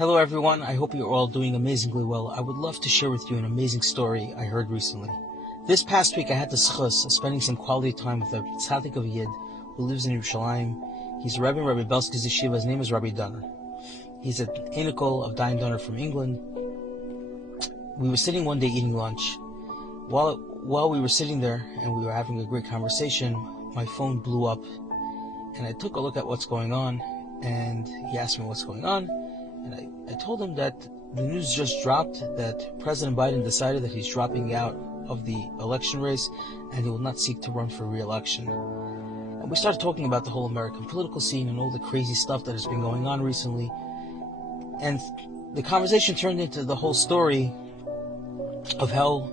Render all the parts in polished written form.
Hello everyone, I hope you're all doing amazingly well. I would love to share with you an amazing story I heard recently. This past week I had the schus of spending some quality time with a tzaddik of a yid who lives in Yerushalayim. He's Rabbi Belsky's yeshiva. His name is Rabbi Dunner. He's an Einikol of Dayan Dunner from England. We were sitting one day eating lunch. While we were sitting there and we were having a great conversation, my phone blew up and I took a look at what's going on, and he asked me what's going on. And I told him that the news just dropped that President Biden decided that he's dropping out of the election race and he will not seek to run for re-election. And we started talking about the whole American political scene and all the crazy stuff that has been going on recently. And the conversation turned into the whole story of how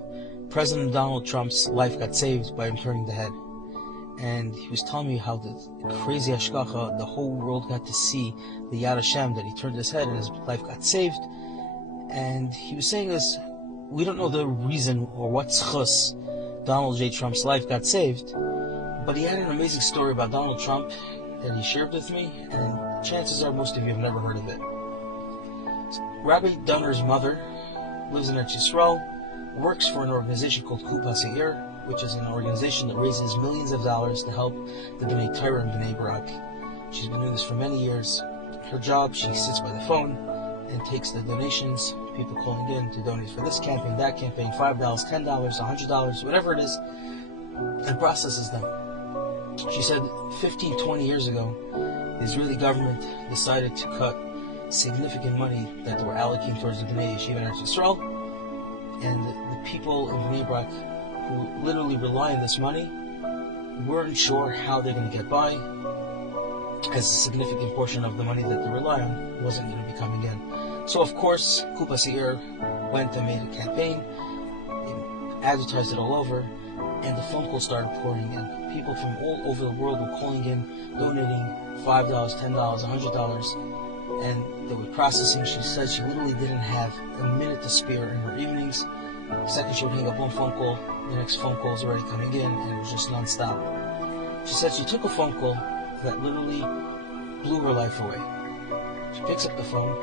President Donald Trump's life got saved by him turning the head. And he was telling me how the crazy hashgacha, the whole world got to see the Yad Hashem, that he turned his head and his life got saved. And he was saying this, we don't know the reason or what schus Donald J. Trump's life got saved, but he had an amazing story about Donald Trump that he shared with me, and chances are most of you have never heard of it. Rabbi Dunner's mother lives in Eretz Yisrael, works for an organization called Kupa Seir, which is an organization that raises millions of dollars to help the B'nai Torah and B'nai Brak. She's been doing this for many years. Her job, she sits by the phone and takes the donations, people calling in to donate for this campaign, that campaign, $5, $10, $100, whatever it is, and processes them. She said 15, 20 years ago, the Israeli government decided to cut significant money that they were allocating towards the B'nai Yeshiva in Eretz Yisrael, and the people in B'nai Brak who literally rely on this money weren't sure how they're going to get by, because a significant portion of the money that they rely on wasn't going to be coming in. So of course, Kupa Seir went and made a campaign, advertised it all over, and the phone calls started pouring in. People from all over the world were calling in, donating $5, $10, $100, and they were processing. She said she literally didn't have a minute to spare in her evenings. The second she would hang up one phone call, the next phone call was already coming in, and it was just non-stop. She said she took a phone call that literally blew her life away. She picks up the phone,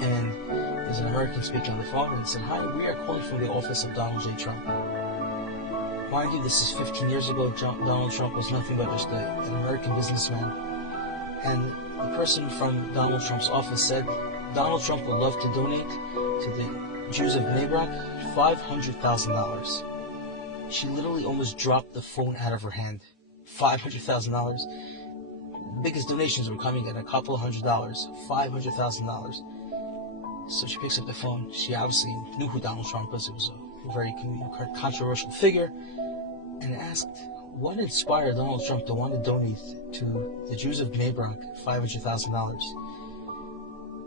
and there's an American speaking on the phone, and he said, "Hi, we are calling from the office of Donald J. Trump." Mind you, this is 15 years ago. Donald Trump was nothing but just an American businessman. And the person from Donald Trump's office said, Donald Trump would love to donate to the Jews of Bnei Brak $500,000. She literally almost dropped the phone out of her hand. $500,000. The biggest donations were coming at a couple of $100. $500,000. So she picks up the phone. She obviously knew who Donald Trump was. It was a very controversial figure. And asked, what inspired Donald Trump to want to donate to the Jews of Bnei Brak $500,000?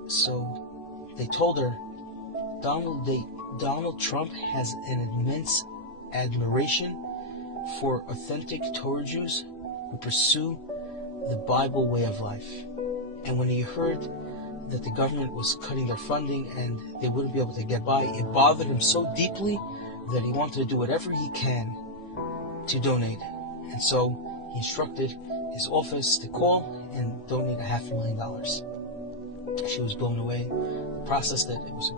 So they told her, Donald Trump has an immense admiration for authentic Torah Jews who pursue the Bible way of life. And when he heard that the government was cutting their funding and they wouldn't be able to get by, it bothered him so deeply that he wanted to do whatever he can to donate. And so he instructed his office to call and donate $500,000. She was blown away. The process that it was a